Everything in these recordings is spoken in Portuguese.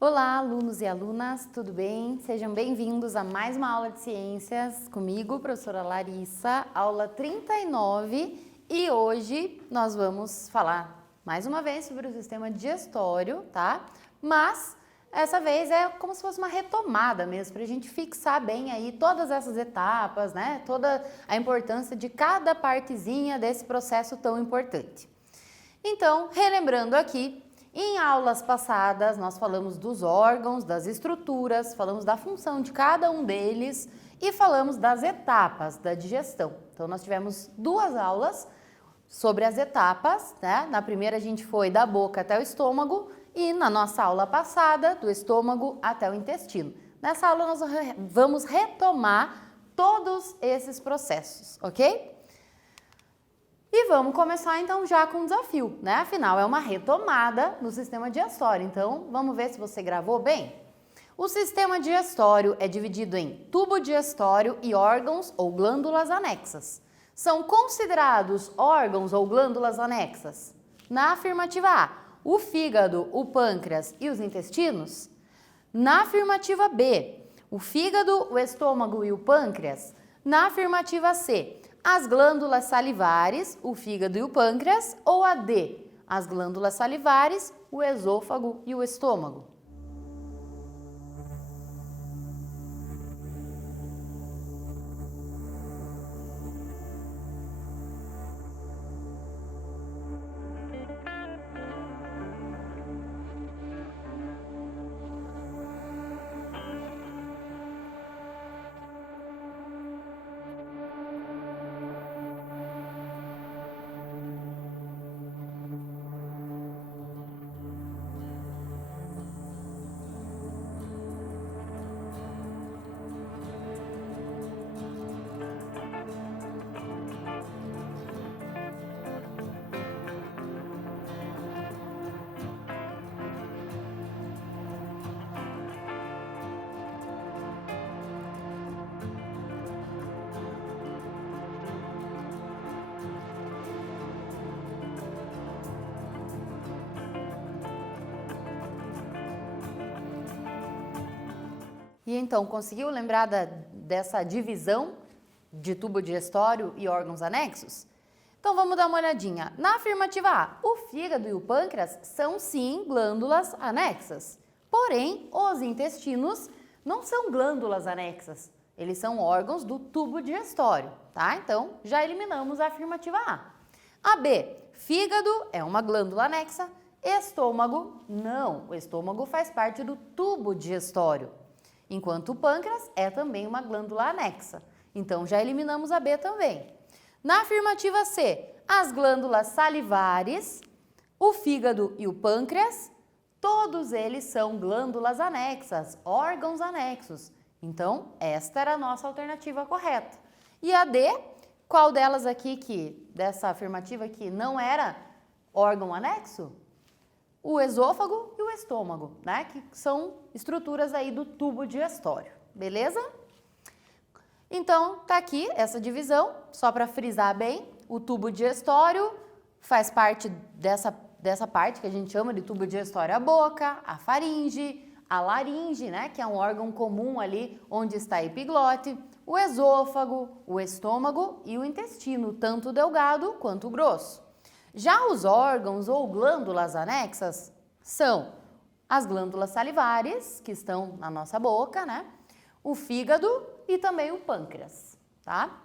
Olá, alunos e alunas, tudo bem? Sejam bem-vindos a mais uma aula de ciências comigo, professora Larissa, aula 39, e hoje nós vamos falar mais uma vez sobre o sistema digestório, tá? Mas essa vez é como se fosse uma retomada mesmo, para a gente fixar bem aí todas essas etapas, né? Toda a importância de cada partezinha desse processo tão importante. Então, relembrando aqui, em aulas passadas nós falamos dos órgãos, das estruturas, falamos da função de cada um deles e falamos das etapas da digestão. Então nós tivemos duas aulas sobre as etapas, né? Na primeira a gente foi da boca até o estômago e na nossa aula passada do estômago até o intestino. Nessa aula nós vamos retomar todos esses processos, ok? E vamos começar então já com o desafio, né? Afinal, é uma retomada no sistema digestório, então vamos ver se você gravou bem. O sistema digestório é dividido em tubo digestório e órgãos ou glândulas anexas. São considerados órgãos ou glândulas anexas? Na afirmativa A, o fígado, o pâncreas e os intestinos? Na afirmativa B, o fígado, o estômago e o pâncreas? Na afirmativa C, as glândulas salivares, o fígado e o pâncreas, ou a D, as glândulas salivares, o esôfago e o estômago? E então, conseguiu lembrar dessa divisão de tubo digestório e órgãos anexos? Então vamos dar uma olhadinha. Na afirmativa A, o fígado e o pâncreas são sim glândulas anexas. Porém, os intestinos não são glândulas anexas. Eles são órgãos do tubo digestório, tá? Então, já eliminamos a afirmativa A. A B, fígado é uma glândula anexa, estômago não. O estômago faz parte do tubo digestório, enquanto o pâncreas é também uma glândula anexa. Então, já eliminamos a B também. Na afirmativa C, as glândulas salivares, o fígado e o pâncreas, todos eles são glândulas anexas, órgãos anexos. Então, esta era a nossa alternativa correta. E a D, qual delas aqui, dessa afirmativa que não era órgão anexo? O esôfago e o estômago, né? Que são estruturas aí do tubo digestório, beleza? Então, tá aqui essa divisão, só para frisar bem, o tubo digestório faz parte dessa parte que a gente chama de tubo digestório a boca, a faringe, a laringe, né? Que é um órgão comum ali onde está a epiglote, o esôfago, o estômago e o intestino, tanto delgado quanto grosso. Já os órgãos ou glândulas anexas são as glândulas salivares, que estão na nossa boca, né? O fígado e também o pâncreas, tá?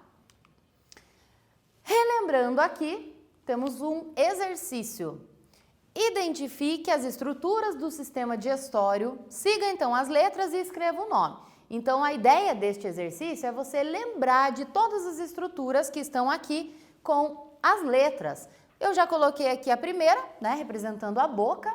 Relembrando aqui, temos um exercício. Identifique as estruturas do sistema digestório, siga então as letras e escreva o nome. Então, a ideia deste exercício é você lembrar de todas as estruturas que estão aqui com as letras. Eu já coloquei aqui a primeira, né, representando a boca,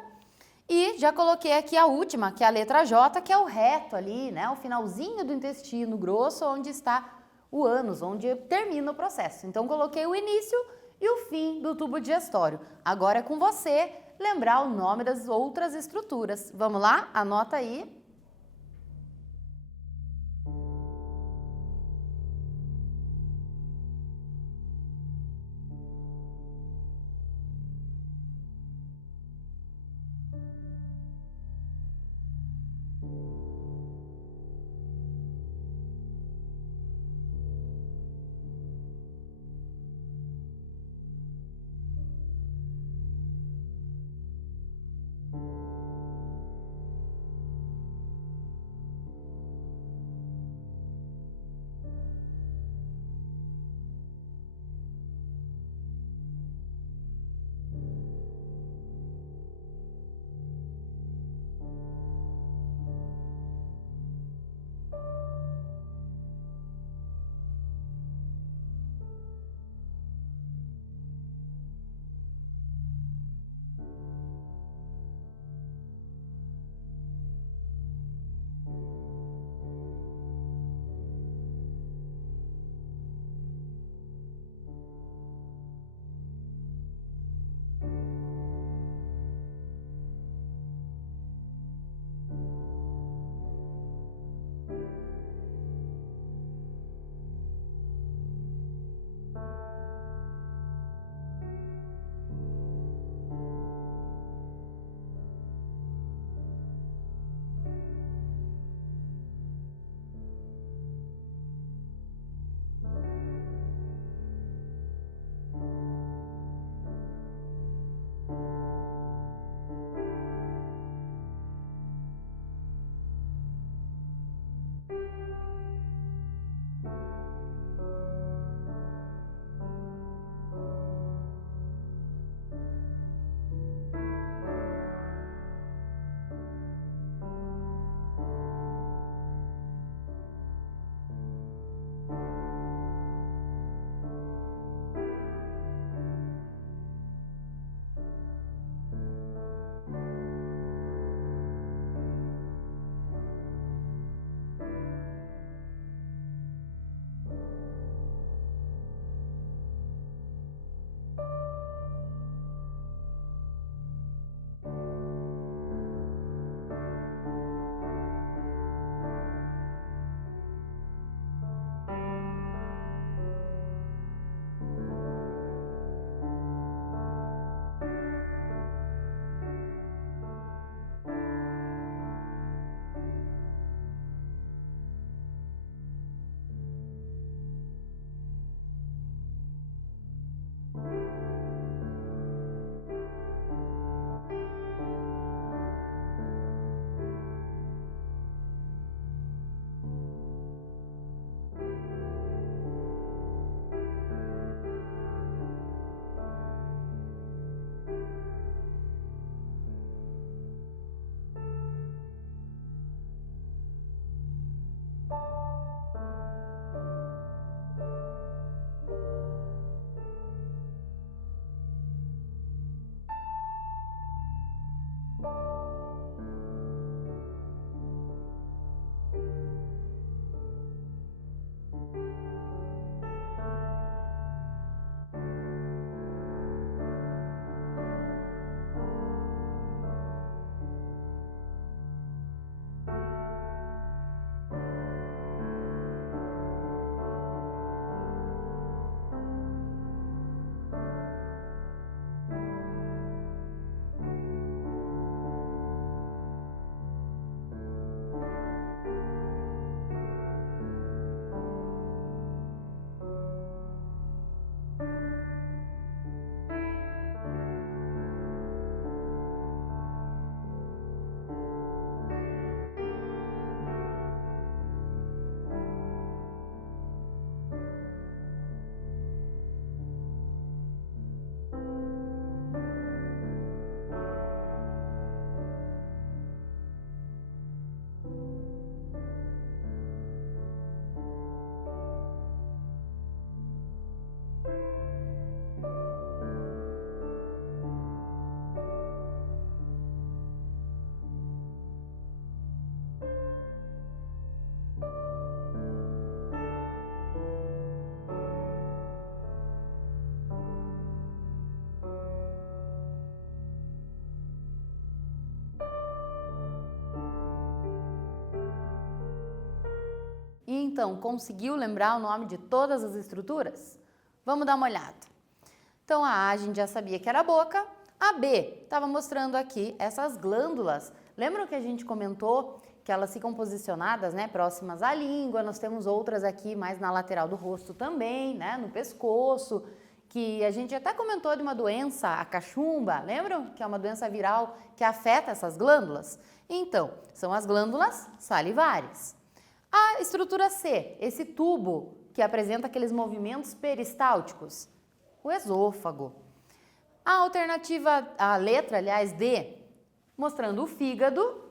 e já coloquei aqui a última, que é a letra J, que é o reto ali, né, o finalzinho do intestino grosso, onde está o ânus, onde termina o processo. Então, coloquei o início e o fim do tubo digestório. Agora é com você lembrar o nome das outras estruturas. Vamos lá? Anota aí. E então, conseguiu lembrar o nome de todas as estruturas? Vamos dar uma olhada. Então, a A gente já sabia que era a boca. A B estava mostrando aqui essas glândulas. Lembram que a gente comentou que elas ficam posicionadas, né, próximas à língua? Nós temos outras aqui mais na lateral do rosto também, né, no pescoço, que a gente até comentou de uma doença, a cachumba, lembram? Que é uma doença viral que afeta essas glândulas? Então, são as glândulas salivares. A estrutura C, esse tubo que apresenta aqueles movimentos peristálticos, o esôfago. A alternativa, a letra, aliás, D, mostrando o fígado.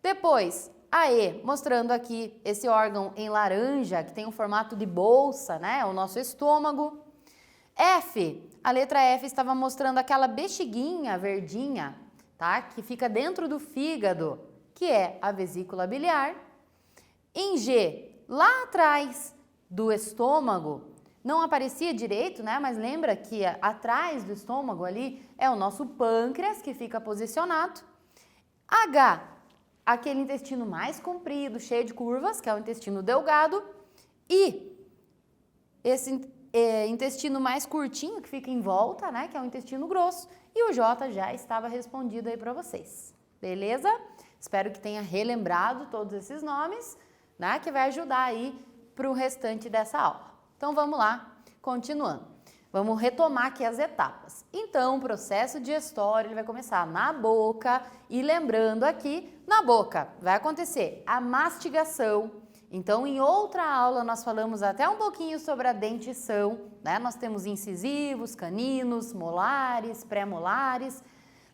Depois, a E, mostrando aqui esse órgão em laranja, que tem um formato de bolsa, né? O nosso estômago. F, a letra F estava mostrando aquela bexiguinha verdinha, tá? Que fica dentro do fígado, que é a vesícula biliar. Em G, lá atrás do estômago, não aparecia direito, né? Mas lembra que atrás do estômago ali é o nosso pâncreas que fica posicionado. H, aquele intestino mais comprido, cheio de curvas, que é o intestino delgado. E intestino mais curtinho, que fica em volta, né, que é o intestino grosso, e o J já estava respondido aí para vocês. Beleza? Espero que tenha relembrado todos esses nomes, né, que vai ajudar aí para o restante dessa aula. Então vamos lá, continuando. Vamos retomar aqui as etapas. Então, o processo digestório ele vai começar na boca e lembrando aqui, na boca vai acontecer a mastigação. Então, em outra aula nós falamos até um pouquinho sobre a dentição, né? Nós temos incisivos, caninos, molares, pré-molares.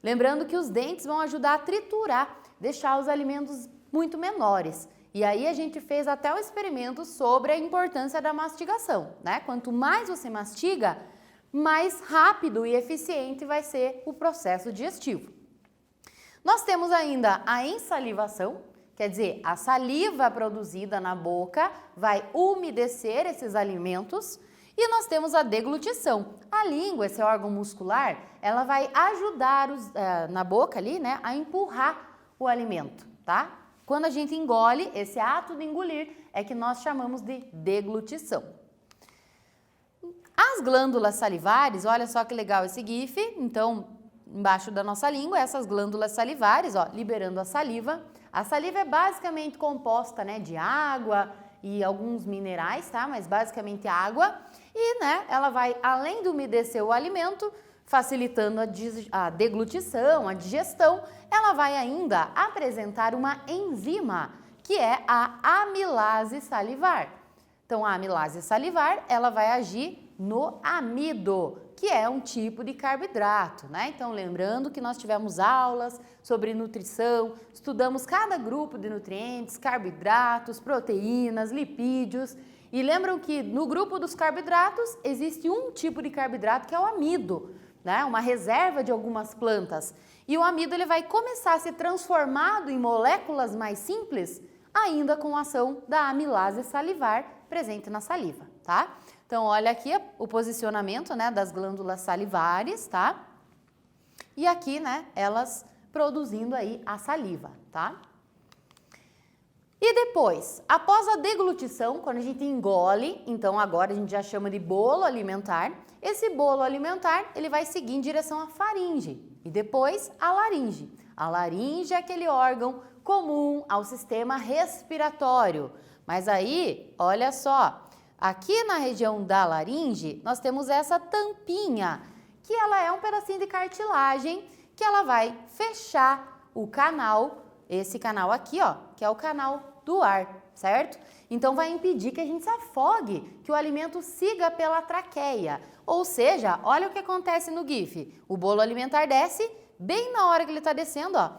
Lembrando que os dentes vão ajudar a triturar, deixar os alimentos muito menores. E aí a gente fez até um experimento sobre a importância da mastigação, né? Quanto mais você mastiga, mais rápido e eficiente vai ser o processo digestivo. Nós temos ainda a ensalivação, quer dizer, a saliva produzida na boca vai umedecer esses alimentos. E nós temos a deglutição. A língua, esse órgão muscular, ela vai ajudar na boca ali, né, a empurrar o alimento, tá? Quando a gente engole, esse ato de engolir é que nós chamamos de deglutição. As glândulas salivares, olha só que legal esse GIF. Então, embaixo da nossa língua, essas glândulas salivares, ó, liberando a saliva. A saliva é basicamente composta, né, de água e alguns minerais, tá? Mas basicamente água. E, né, ela vai, além de umedecer o alimento, facilitando a deglutição, a digestão, ela vai ainda apresentar uma enzima, que é a amilase salivar. Então, a amilase salivar, ela vai agir no amido, que é um tipo de carboidrato, né? Então, lembrando que nós tivemos aulas sobre nutrição, estudamos cada grupo de nutrientes, carboidratos, proteínas, lipídios, e lembram que no grupo dos carboidratos existe um tipo de carboidrato que é o amido, né? Uma reserva de algumas plantas. E o amido ele vai começar a ser transformado em moléculas mais simples, ainda com a ação da amilase salivar presente na saliva, tá? Então, olha aqui o posicionamento, né, das glândulas salivares, tá? E aqui, né, elas produzindo aí a saliva, tá? E depois, após a deglutição, quando a gente engole, então agora a gente já chama de bolo alimentar. Esse bolo alimentar, ele vai seguir em direção à faringe e depois à laringe. A laringe é aquele órgão comum ao sistema respiratório. Mas aí, olha só, aqui na região da laringe, nós temos essa tampinha, que ela é um pedacinho de cartilagem que ela vai fechar o canal, esse canal aqui, ó, que é o canal do ar, certo? Então vai impedir que a gente se afogue, que o alimento siga pela traqueia. Ou seja, olha o que acontece no GIF. O bolo alimentar desce, bem na hora que ele está descendo, ó,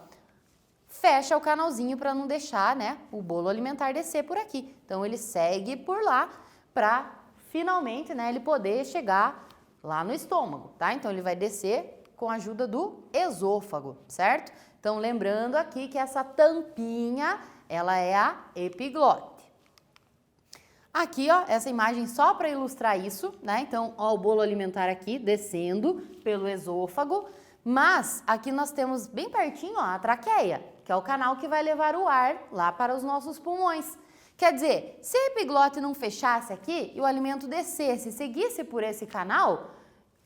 fecha o canalzinho para não deixar, né, o bolo alimentar descer por aqui. Então ele segue por lá para finalmente, né, ele poder chegar lá no estômago, tá? Então ele vai descer com a ajuda do esôfago, certo? Então lembrando aqui que essa tampinha, ela é a epiglote. Aqui, ó, essa imagem só para ilustrar isso, né? Então, ó, o bolo alimentar aqui descendo pelo esôfago, mas aqui nós temos bem pertinho, ó, a traqueia, que é o canal que vai levar o ar lá para os nossos pulmões. Quer dizer, se a epiglote não fechasse aqui e o alimento descesse, seguisse por esse canal,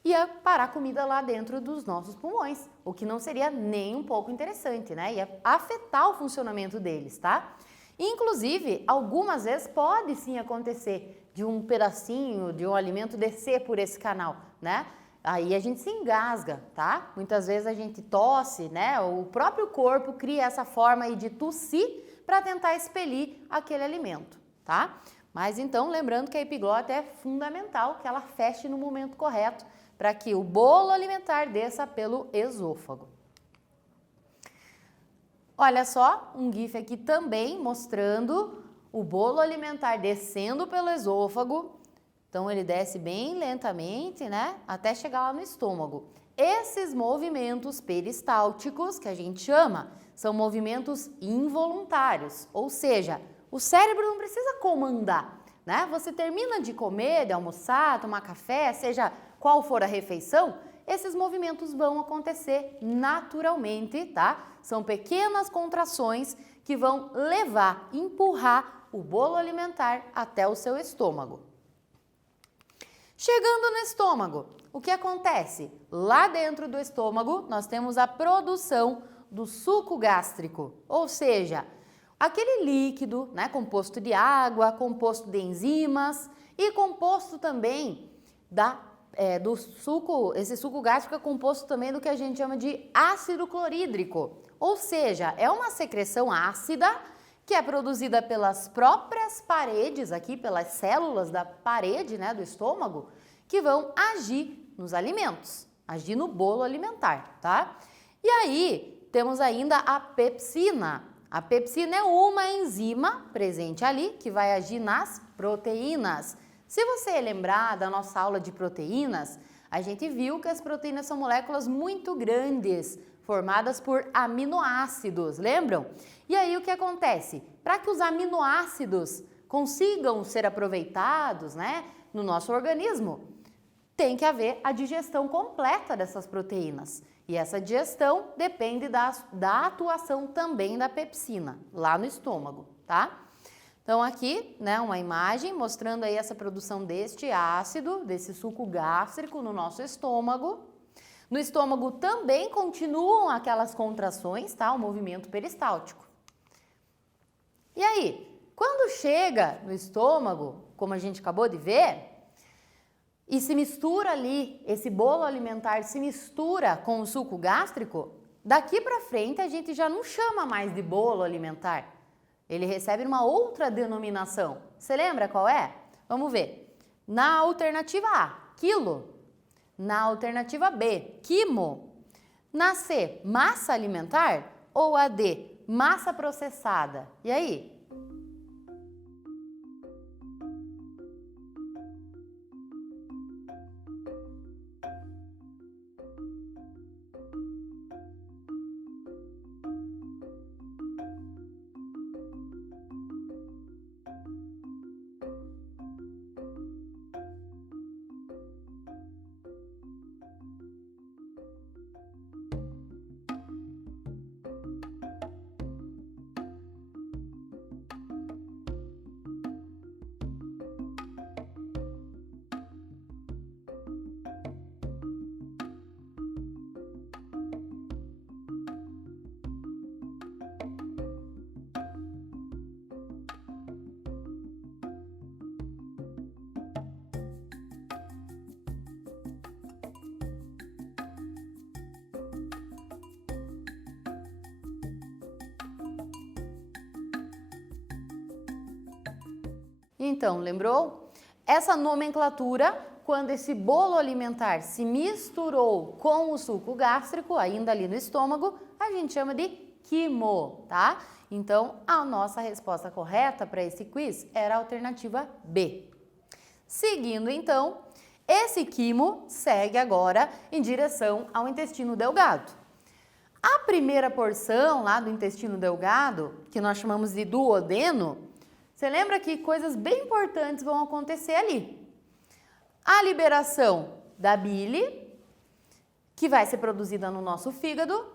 ia parar comida lá dentro dos nossos pulmões, o que não seria nem um pouco interessante, né? Ia afetar o funcionamento deles, tá? Inclusive, algumas vezes pode sim acontecer de um pedacinho de um alimento descer por esse canal, né? Aí a gente se engasga, tá? Muitas vezes a gente tosse, né? O próprio corpo cria essa forma aí de tossir para tentar expelir aquele alimento, tá? Mas então, lembrando que a epiglote é fundamental que ela feche no momento correto para que o bolo alimentar desça pelo esôfago. Olha só, um GIF aqui também mostrando o bolo alimentar descendo pelo esôfago. Então, ele desce bem lentamente, né, até chegar lá no estômago. Esses movimentos peristálticos, que a gente chama, são movimentos involuntários, ou seja, o cérebro não precisa comandar, né? Você termina de comer, de almoçar, tomar café, seja qual for a refeição, esses movimentos vão acontecer naturalmente, tá? São pequenas contrações que vão levar, empurrar o bolo alimentar até o seu estômago. Chegando no estômago, o que acontece? Lá dentro do estômago, nós temos a produção do suco gástrico, ou seja, aquele líquido, né, composto de água, composto de enzimas e composto também do suco, esse suco gástrico é composto também do que a gente chama de ácido clorídrico, ou seja, é uma secreção ácida que é produzida pelas próprias paredes aqui, pelas células da parede, né, do estômago, que vão agir nos alimentos, agir no bolo alimentar, tá? E aí, temos ainda a pepsina. A pepsina é uma enzima presente ali que vai agir nas proteínas. Se você lembrar da nossa aula de proteínas, a gente viu que as proteínas são moléculas muito grandes, formadas por aminoácidos, lembram? E aí o que acontece? Para que os aminoácidos consigam ser aproveitados, né, no nosso organismo, tem que haver a digestão completa dessas proteínas. E essa digestão depende da atuação também da pepsina, lá no estômago, tá? Então aqui, né, uma imagem mostrando aí essa produção deste ácido, desse suco gástrico no nosso estômago. No estômago também continuam aquelas contrações, tá? O movimento peristáltico. E aí, quando chega no estômago, como a gente acabou de ver, e se mistura ali, esse bolo alimentar se mistura com o suco gástrico, daqui para frente a gente já não chama mais de bolo alimentar. Ele recebe uma outra denominação. Você lembra qual é? Vamos ver. Na alternativa A, quilo. Na alternativa B, quimo. Na C, massa alimentar. Ou a D, massa processada. E aí? Então, lembrou? Essa nomenclatura, quando esse bolo alimentar se misturou com o suco gástrico, ainda ali no estômago, a gente chama de quimo, tá? Então, a nossa resposta correta para esse quiz era a alternativa B. Seguindo, então, esse quimo segue agora em direção ao intestino delgado. A primeira porção lá do intestino delgado, que nós chamamos de duodeno, você lembra que coisas bem importantes vão acontecer ali. A liberação da bile, que vai ser produzida no nosso fígado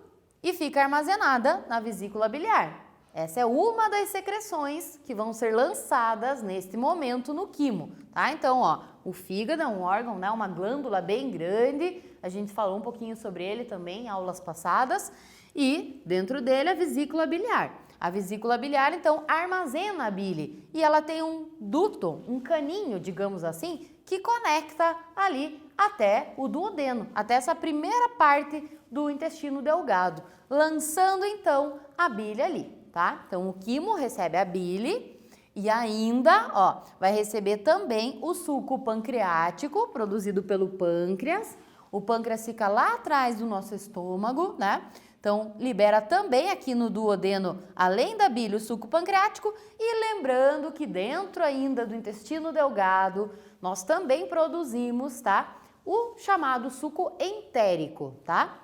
e fica armazenada na vesícula biliar. Essa é uma das secreções que vão ser lançadas neste momento no quimo, tá? Então, ó, o fígado é um órgão, né, uma glândula bem grande, a gente falou um pouquinho sobre ele também em aulas passadas, e dentro dele a vesícula biliar. A vesícula biliar, então, armazena a bile e ela tem um duto, um caninho, digamos assim, que conecta ali até o duodeno, até essa primeira parte do intestino delgado, lançando, então, a bile ali, tá? Então, o quimo recebe a bile e ainda, ó, vai receber também o suco pancreático, produzido pelo pâncreas. O pâncreas fica lá atrás do nosso estômago, né? Então, libera também aqui no duodeno, além da bile, o suco pancreático. E lembrando que dentro ainda do intestino delgado, nós também produzimos, tá? O chamado suco entérico, tá?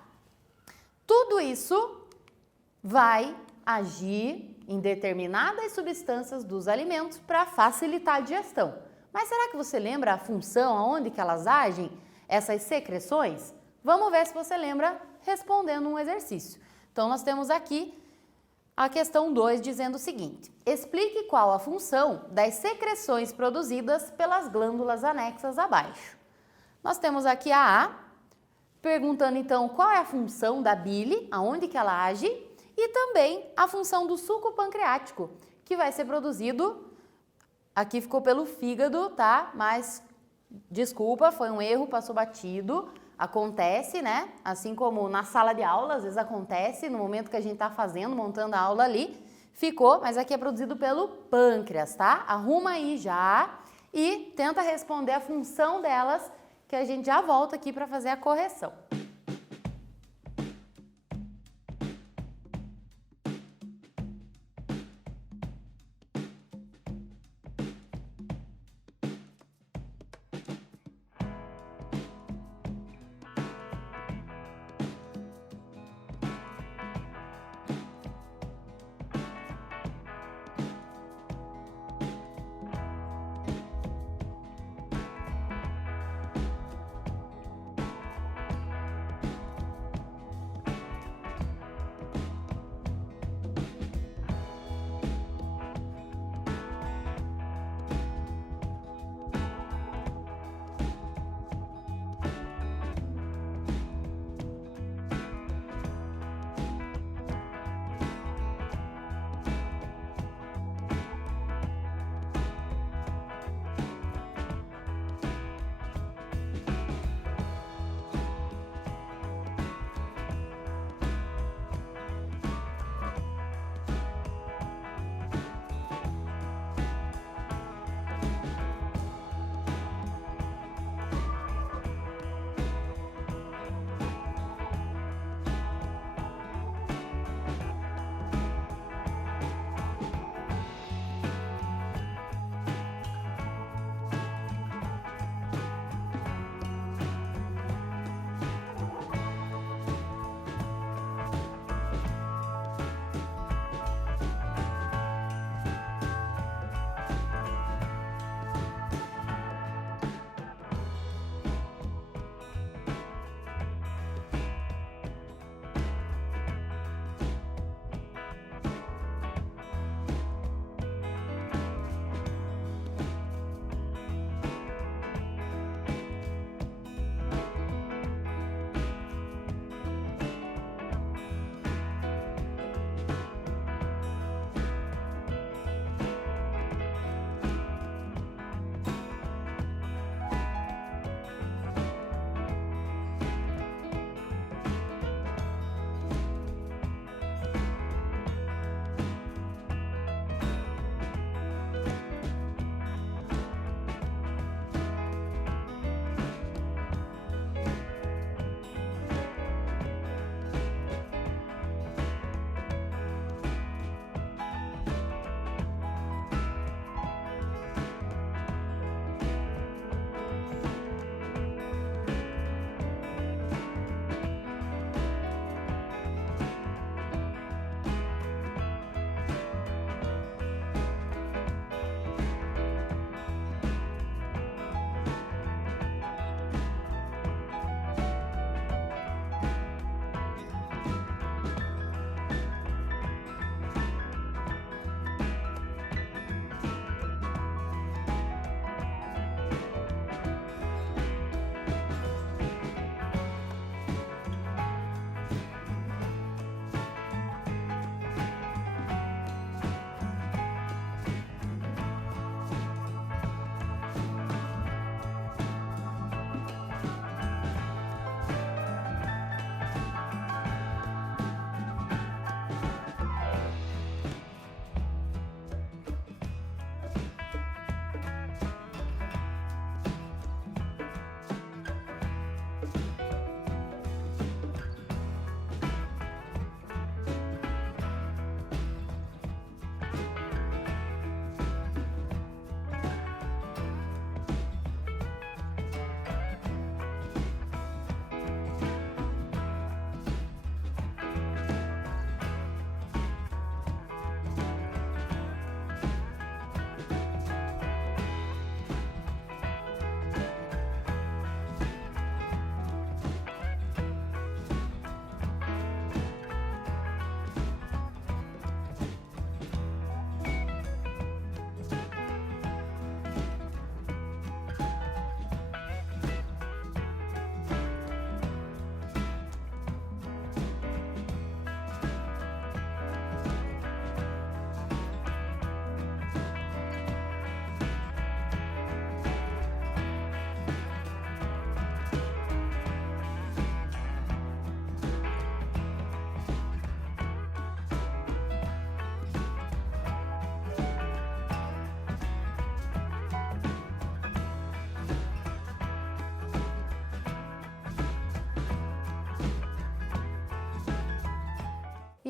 Tudo isso vai agir em determinadas substâncias dos alimentos para facilitar a digestão. Mas será que você lembra a função, aonde que elas agem, essas secreções? Vamos ver se você lembra respondendo um exercício. Então, nós temos aqui a questão 2 dizendo o seguinte: explique qual a função das secreções produzidas pelas glândulas anexas abaixo. Nós temos aqui a A, perguntando então qual é a função da bile, aonde que ela age, e também a função do suco pancreático, que vai ser produzido, aqui ficou pelo fígado, tá? Mas desculpa, foi um erro, passou batido, acontece, né? Assim como na sala de aula, às vezes acontece, no momento que a gente tá fazendo, montando a aula ali, ficou, mas aqui é produzido pelo pâncreas, tá? Arruma aí já e tenta responder a função delas, que a gente já volta aqui para fazer a correção.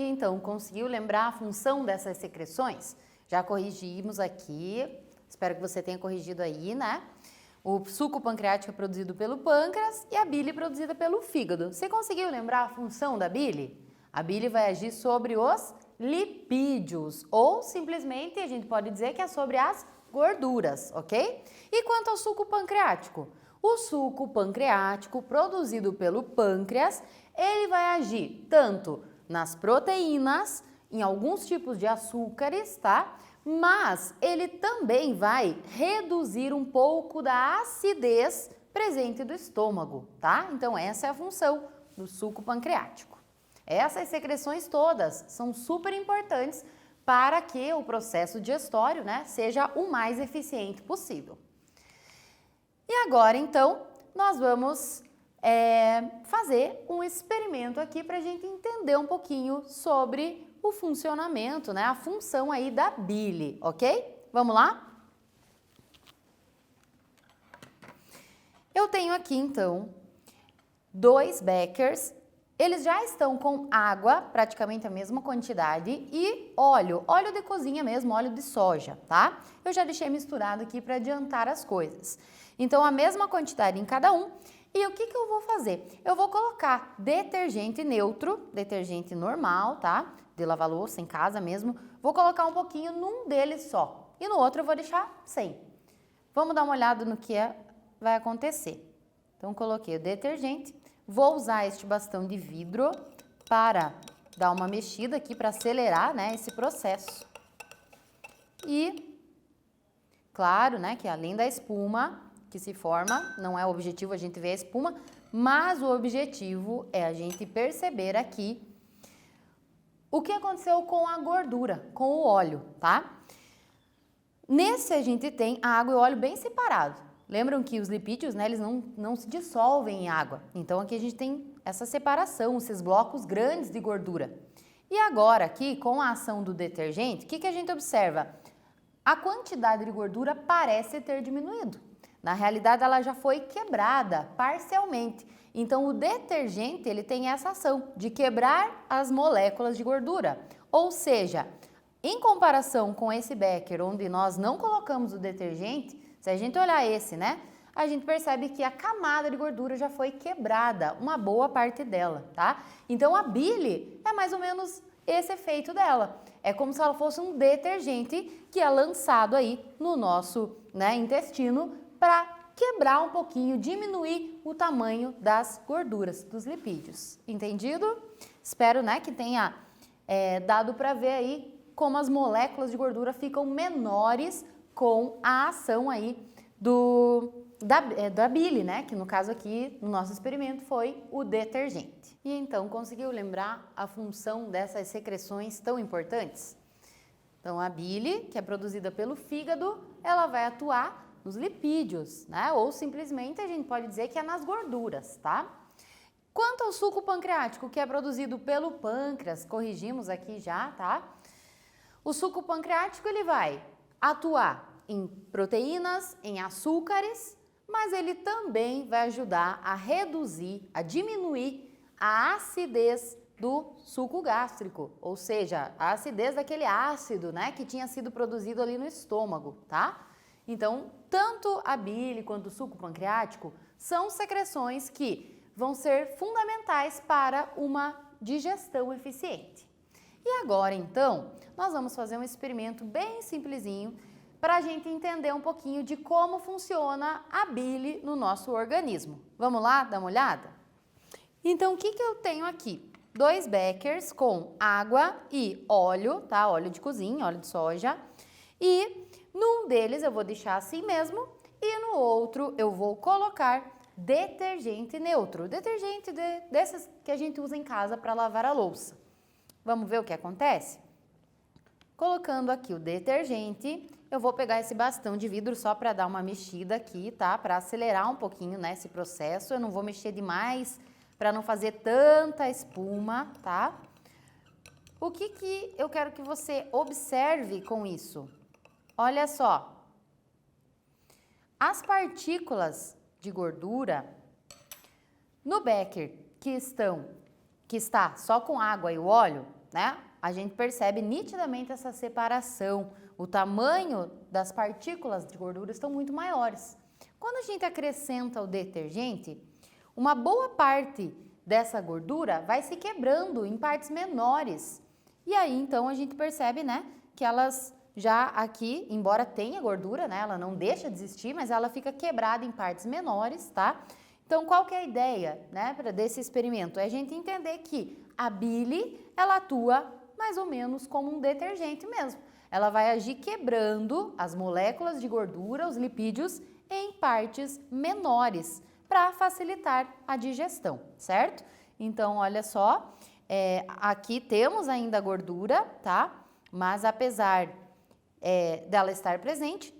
E então, conseguiu lembrar a função dessas secreções? Já corrigimos aqui, espero que você tenha corrigido aí, né? O suco pancreático é produzido pelo pâncreas e a bile é produzida pelo fígado. Você conseguiu lembrar a função da bile? A bile vai agir sobre os lipídios, ou simplesmente a gente pode dizer que é sobre as gorduras, ok? E quanto ao suco pancreático? O suco pancreático produzido pelo pâncreas, ele vai agir tanto nas proteínas, em alguns tipos de açúcares, tá? Mas ele também vai reduzir um pouco da acidez presente do estômago, tá? Então essa é a função do suco pancreático. Essas secreções todas são super importantes para que o processo digestório, né, seja o mais eficiente possível. E agora, então, nós vamos fazer um experimento aqui para a gente entender um pouquinho sobre o funcionamento, né, a função aí da bile, ok? Vamos lá? Eu tenho aqui, então, 2 beckers. Eles já estão com água, praticamente a mesma quantidade, e óleo de cozinha mesmo, óleo de soja, tá? Eu já deixei misturado aqui para adiantar as coisas. Então, a mesma quantidade em cada um. E o que eu vou fazer? Eu vou colocar detergente neutro, detergente normal, tá? De lavar louça em casa mesmo. Vou colocar um pouquinho num deles só. E no outro eu vou deixar sem. Vamos dar uma olhada no que vai acontecer. Então, coloquei o detergente. Vou usar este bastão de vidro para dar uma mexida aqui, para acelerar, né, esse processo. E, claro, né, que além da espuma que se forma, não é o objetivo a gente ver a espuma, mas o objetivo é a gente perceber aqui o que aconteceu com a gordura, com o óleo, tá? Nesse a gente tem a água e o óleo bem separados. Lembram que os lipídios, né, eles não se dissolvem em água. Então, aqui a gente tem essa separação, esses blocos grandes de gordura. E agora, aqui, com a ação do detergente, o que a gente observa? A quantidade de gordura parece ter diminuído. Na realidade, ela já foi quebrada parcialmente. Então, o detergente, ele tem essa ação de quebrar as moléculas de gordura. Ou seja, em comparação com esse becker, onde nós não colocamos o detergente, se a gente olhar esse, né, a gente percebe que a camada de gordura já foi quebrada, uma boa parte dela, tá? Então, a bile é mais ou menos esse efeito dela. É como se ela fosse um detergente que é lançado aí no nosso, né, intestino para quebrar um pouquinho, diminuir o tamanho das gorduras, dos lipídios. Entendido? Espero, né, que tenha dado para ver aí como as moléculas de gordura ficam menores com a ação aí da bile, né? Que no caso aqui, no nosso experimento, foi o detergente. E então, conseguiu lembrar a função dessas secreções tão importantes? Então, a bile, que é produzida pelo fígado, ela vai atuar nos lipídios, né? Ou simplesmente a gente pode dizer que é nas gorduras, tá? Quanto ao suco pancreático, que é produzido pelo pâncreas, corrigimos aqui já, tá? O suco pancreático, ele vai atuar em proteínas, em açúcares, mas ele também vai ajudar a reduzir, a diminuir a acidez do suco gástrico, ou seja, a acidez daquele ácido, né, que tinha sido produzido ali no estômago, tá? Então, tanto a bile quanto o suco pancreático são secreções que vão ser fundamentais para uma digestão eficiente. E agora, então, nós vamos fazer um experimento bem simplesinho para a gente entender um pouquinho de como funciona a bile no nosso organismo. Vamos lá dar uma olhada? Então, o que eu tenho aqui? 2 beckers com água e óleo, tá? Óleo de cozinha, óleo de soja. E num deles eu vou deixar assim mesmo e no outro eu vou colocar detergente neutro. Detergente desses que a gente usa em casa para lavar a louça. Vamos ver o que acontece? Colocando aqui o detergente, eu vou pegar esse bastão de vidro só para dar uma mexida aqui, tá? Para acelerar um pouquinho, né, esse processo. Eu não vou mexer demais para não fazer tanta espuma, tá? O que eu quero que você observe com isso? Olha só. As partículas de gordura no becker que está só com água e o óleo, né, a gente percebe nitidamente essa separação. O tamanho das partículas de gordura estão muito maiores. Quando a gente acrescenta o detergente, uma boa parte dessa gordura vai se quebrando em partes menores. E aí, então, a gente percebe, né, que elas já aqui, embora tenha gordura, né, ela não deixa de existir, mas ela fica quebrada em partes menores, tá? Então, qual que é a ideia, né, desse experimento? É a gente entender que a bile, ela atua mais ou menos como um detergente mesmo. Ela vai agir quebrando as moléculas de gordura, os lipídios, em partes menores, para facilitar a digestão, certo? Então, olha só, aqui temos ainda a gordura, tá? Mas apesar dela estar presente,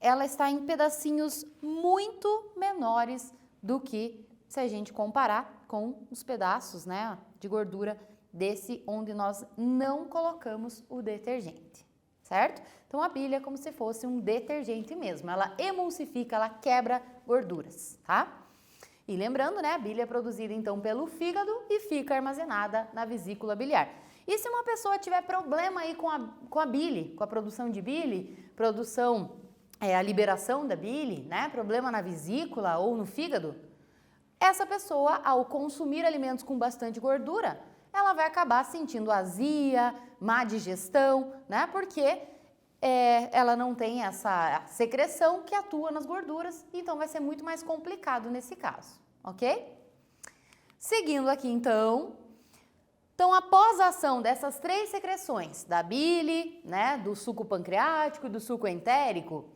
ela está em pedacinhos muito menores do que se a gente comparar com os pedaços, né, de gordura desse onde nós não colocamos o detergente, certo? Então a bile é como se fosse um detergente mesmo, ela emulsifica, ela quebra gorduras, tá? E lembrando, né, a bile é produzida então pelo fígado e fica armazenada na vesícula biliar. E se uma pessoa tiver problema aí com a bile, com a produção de bile, a liberação da bile, né, problema na vesícula ou no fígado, essa pessoa, ao consumir alimentos com bastante gordura, ela vai acabar sentindo azia, má digestão, né, porque ela não tem essa secreção que atua nas gorduras, então vai ser muito mais complicado nesse caso, ok? Seguindo aqui então, após a ação dessas três secreções, da bile, né, do suco pancreático e do suco entérico,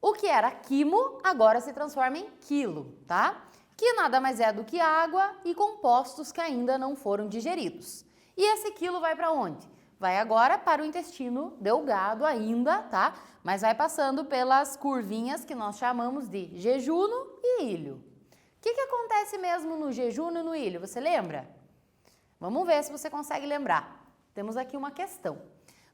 o que era quimo agora se transforma em quilo, tá? Que nada mais é do que água e compostos que ainda não foram digeridos. E esse quilo vai para onde? Vai agora para o intestino delgado ainda, tá? Mas vai passando pelas curvinhas que nós chamamos de jejuno e ilho. O que acontece mesmo no jejuno e no ilho? Você lembra? Vamos ver se você consegue lembrar. Temos aqui uma questão.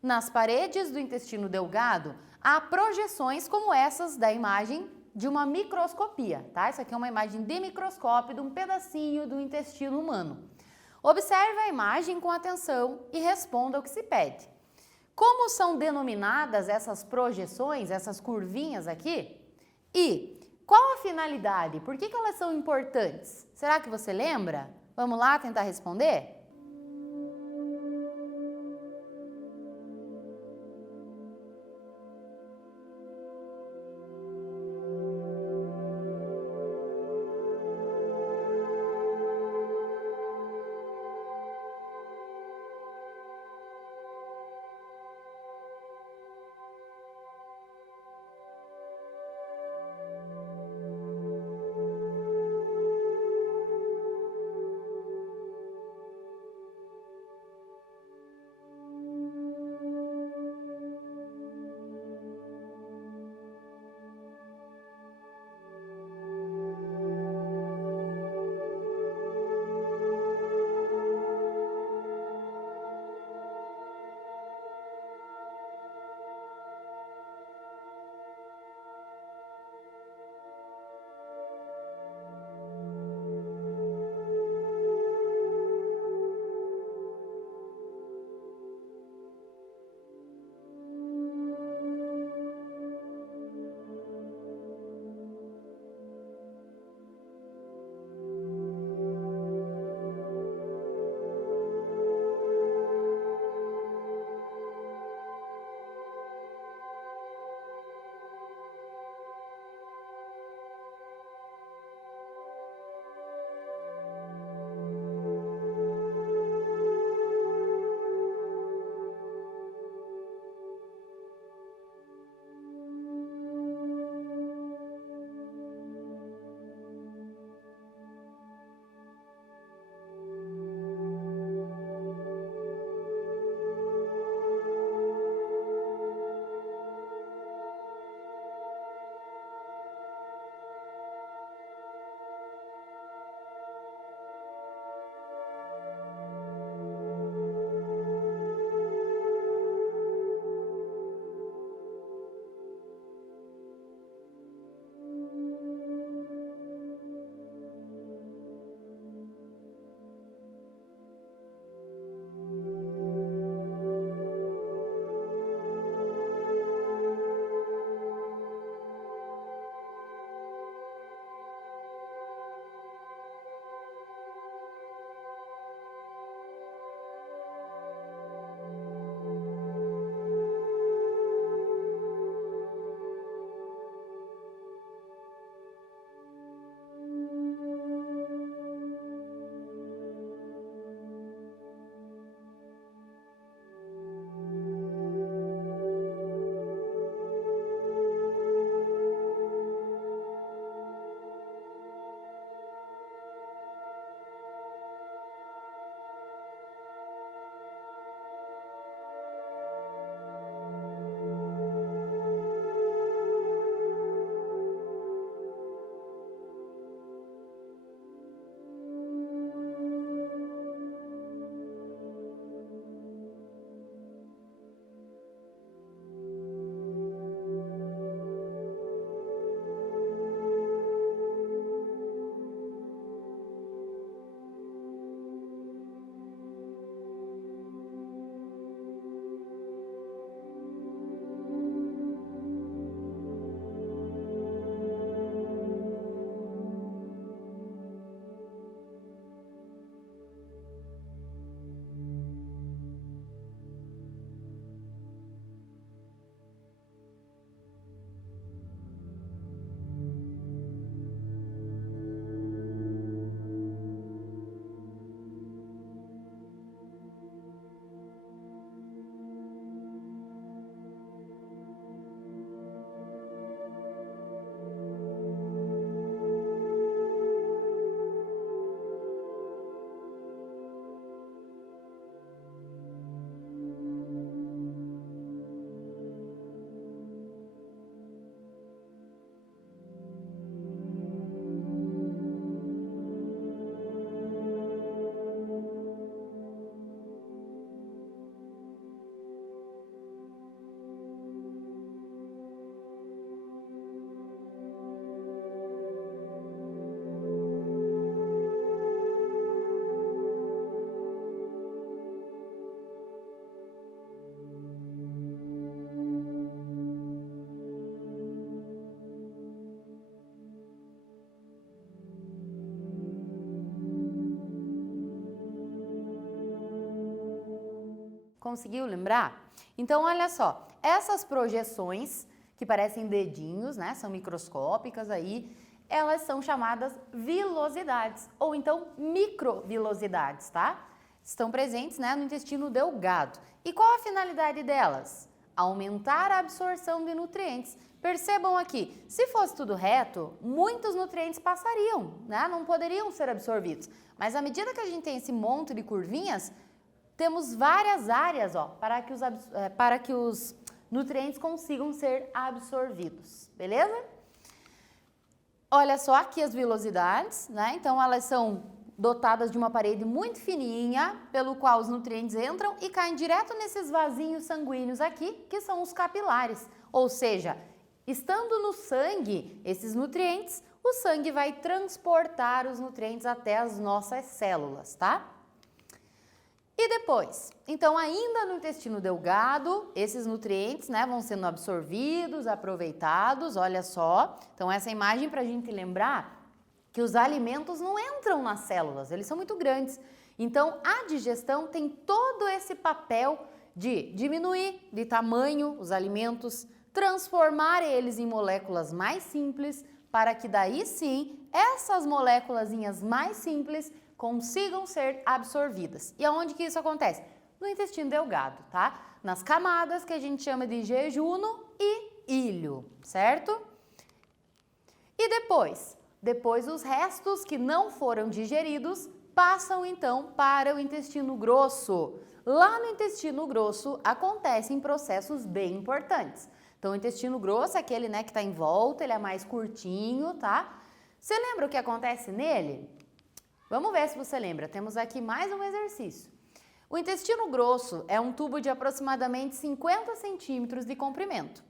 Nas paredes do intestino delgado, há projeções como essas da imagem de uma microscopia, tá? Isso aqui é uma imagem de microscópio de um pedacinho do intestino humano. Observe a imagem com atenção e responda ao que se pede. Como são denominadas essas projeções, essas curvinhas aqui? E qual a finalidade? Por que elas são importantes? Será que você lembra? Vamos lá tentar responder? Conseguiu lembrar? Então, olha só, essas projeções que parecem dedinhos, né, são microscópicas aí, elas são chamadas vilosidades ou então microvilosidades, tá? Estão presentes, né, no intestino delgado. E qual a finalidade delas? Aumentar a absorção de nutrientes. Percebam aqui, se fosse tudo reto, muitos nutrientes passariam, né? Não poderiam ser absorvidos. Mas à medida que a gente tem esse monte de curvinhas, temos várias áreas, ó, para que os nutrientes consigam ser absorvidos, beleza? Olha só aqui as vilosidades, né? Então elas são dotadas de uma parede muito fininha, pelo qual os nutrientes entram e caem direto nesses vasinhos sanguíneos aqui, que são os capilares. Ou seja, estando no sangue esses nutrientes, o sangue vai transportar os nutrientes até as nossas células, tá? E depois? Então, ainda no intestino delgado, esses nutrientes, né, vão sendo absorvidos, aproveitados, olha só. Então, essa imagem para a gente lembrar que os alimentos não entram nas células, eles são muito grandes. Então, a digestão tem todo esse papel de diminuir de tamanho os alimentos, transformar eles em moléculas mais simples, para que daí sim, essas moléculazinhas mais simples consigam ser absorvidas. E aonde que isso acontece? No intestino delgado, tá? Nas camadas que a gente chama de jejuno e ilho, certo? E depois? Depois os restos que não foram digeridos passam então para o intestino grosso. Lá no intestino grosso acontecem processos bem importantes. Então o intestino grosso é aquele, né, que está em volta, ele é mais curtinho, tá? Você lembra o que acontece nele? Vamos ver se você lembra. Temos aqui mais um exercício. O intestino grosso é um tubo de aproximadamente 50 centímetros de comprimento.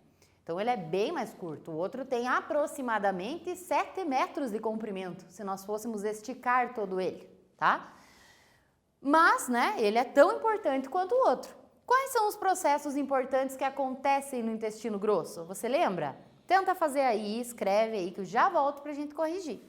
Então, ele é bem mais curto. O outro tem aproximadamente 7 metros de comprimento, se nós fôssemos esticar todo ele, tá? Mas, né, ele é tão importante quanto o outro. Quais são os processos importantes que acontecem no intestino grosso? Você lembra? Tenta fazer aí, escreve aí, que eu já volto para a gente corrigir.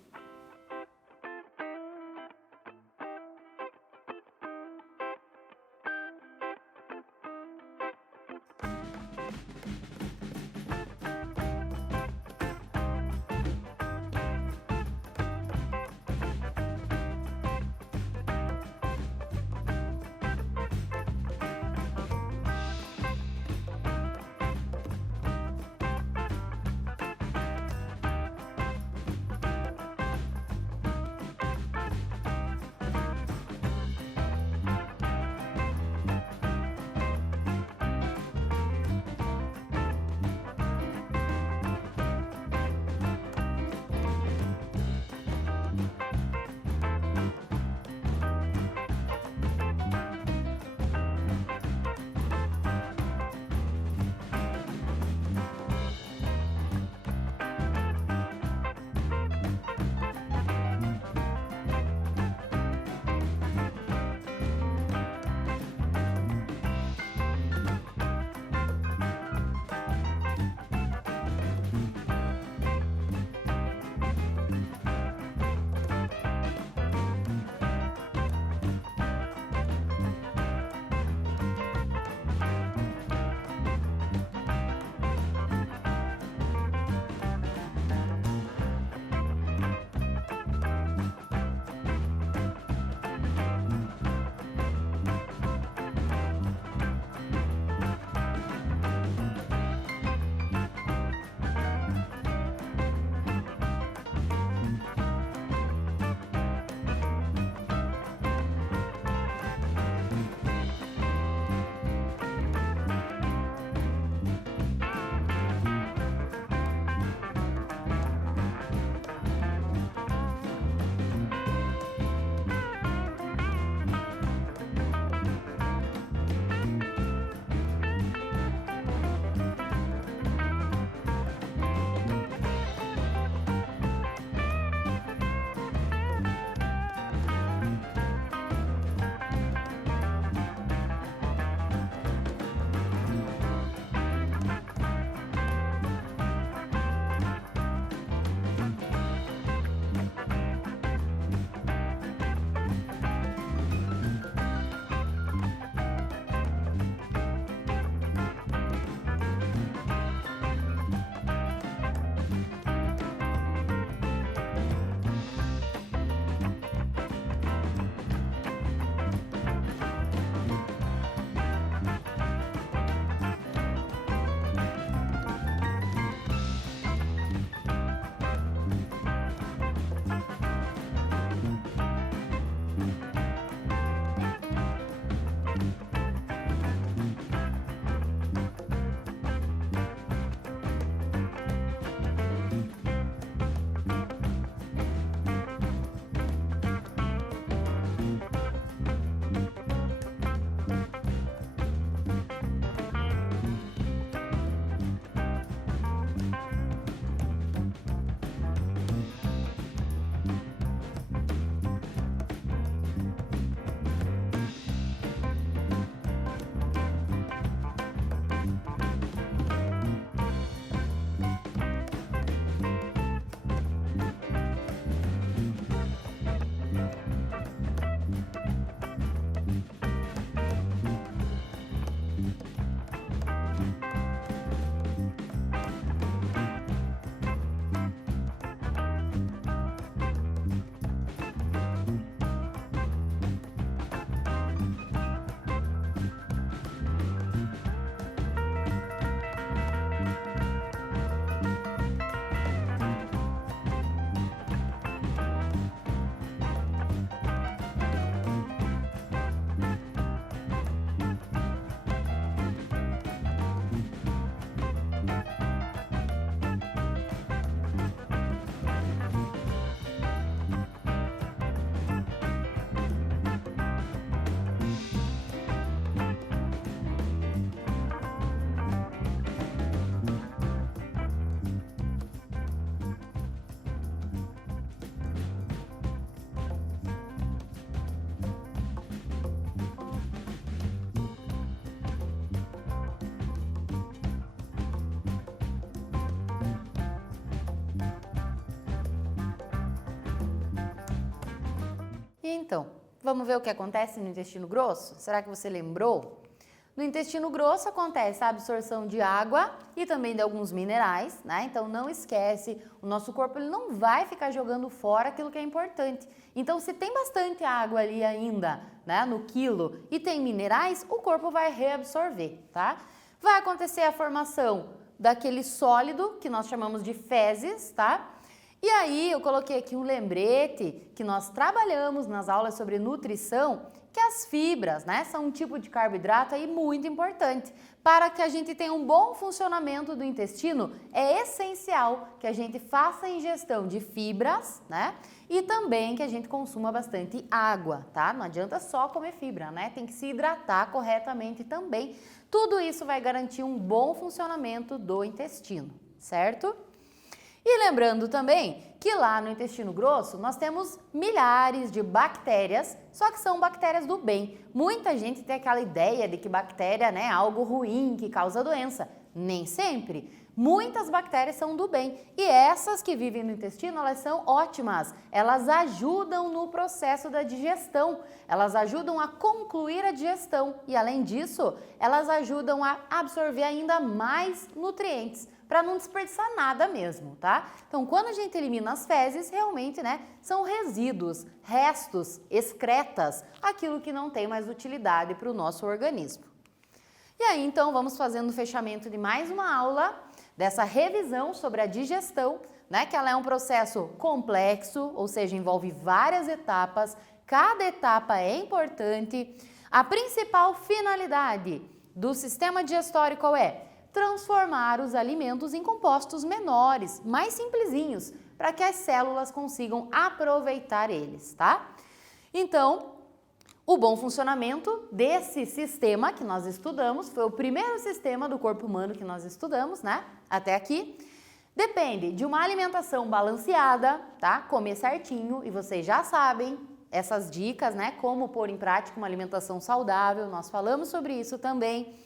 E então, vamos ver o que acontece no intestino grosso? Será que você lembrou? No intestino grosso acontece a absorção de água e também de alguns minerais, né? Então não esquece, o nosso corpo ele não vai ficar jogando fora aquilo que é importante. Então se tem bastante água ali ainda, né, no quilo e tem minerais, o corpo vai reabsorver, tá? Vai acontecer a formação daquele sólido que nós chamamos de fezes, tá? E aí eu coloquei aqui um lembrete que nós trabalhamos nas aulas sobre nutrição, que as fibras, né, são um tipo de carboidrato aí muito importante. Para que a gente tenha um bom funcionamento do intestino, é essencial que a gente faça a ingestão de fibras, né, e também que a gente consuma bastante água, tá? Não adianta só comer fibra, né? Tem que se hidratar corretamente também. Tudo isso vai garantir um bom funcionamento do intestino, certo? E lembrando também que lá no intestino grosso nós temos milhares de bactérias, só que são bactérias do bem. Muita gente tem aquela ideia de que bactéria, né, é algo ruim, que causa doença. Nem sempre. Muitas bactérias são do bem e essas que vivem no intestino, elas são ótimas. Elas ajudam no processo da digestão, elas ajudam a concluir a digestão e além disso, elas ajudam a absorver ainda mais nutrientes, para não desperdiçar nada mesmo, tá? Então, quando a gente elimina as fezes, realmente, né, são resíduos, restos, excretas, aquilo que não tem mais utilidade para o nosso organismo. E aí, então, vamos fazendo o fechamento de mais uma aula dessa revisão sobre a digestão, né, que ela é um processo complexo, ou seja, envolve várias etapas, cada etapa é importante. A principal finalidade do sistema digestório qual é? Transformar os alimentos em compostos menores, mais simplesinhos, para que as células consigam aproveitar eles, tá? Então, o bom funcionamento desse sistema que nós estudamos, foi o primeiro sistema do corpo humano que nós estudamos, né? Até aqui, depende de uma alimentação balanceada, tá? Comer certinho, e vocês já sabem essas dicas, né? Como pôr em prática uma alimentação saudável, nós falamos sobre isso também.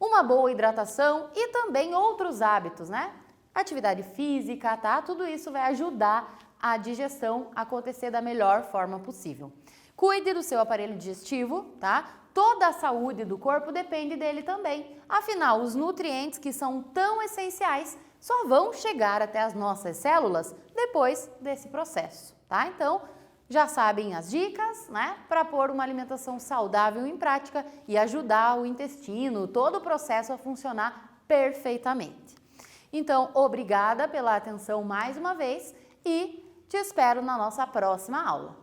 Uma boa hidratação e também outros hábitos, né? Atividade física, tá? Tudo isso vai ajudar a digestão a acontecer da melhor forma possível. Cuide do seu aparelho digestivo, tá? Toda a saúde do corpo depende dele também. Afinal, os nutrientes que são tão essenciais só vão chegar até as nossas células depois desse processo, tá? Então, já sabem as dicas, né, para pôr uma alimentação saudável em prática e ajudar o intestino, todo o processo a funcionar perfeitamente. Então, obrigada pela atenção mais uma vez e te espero na nossa próxima aula.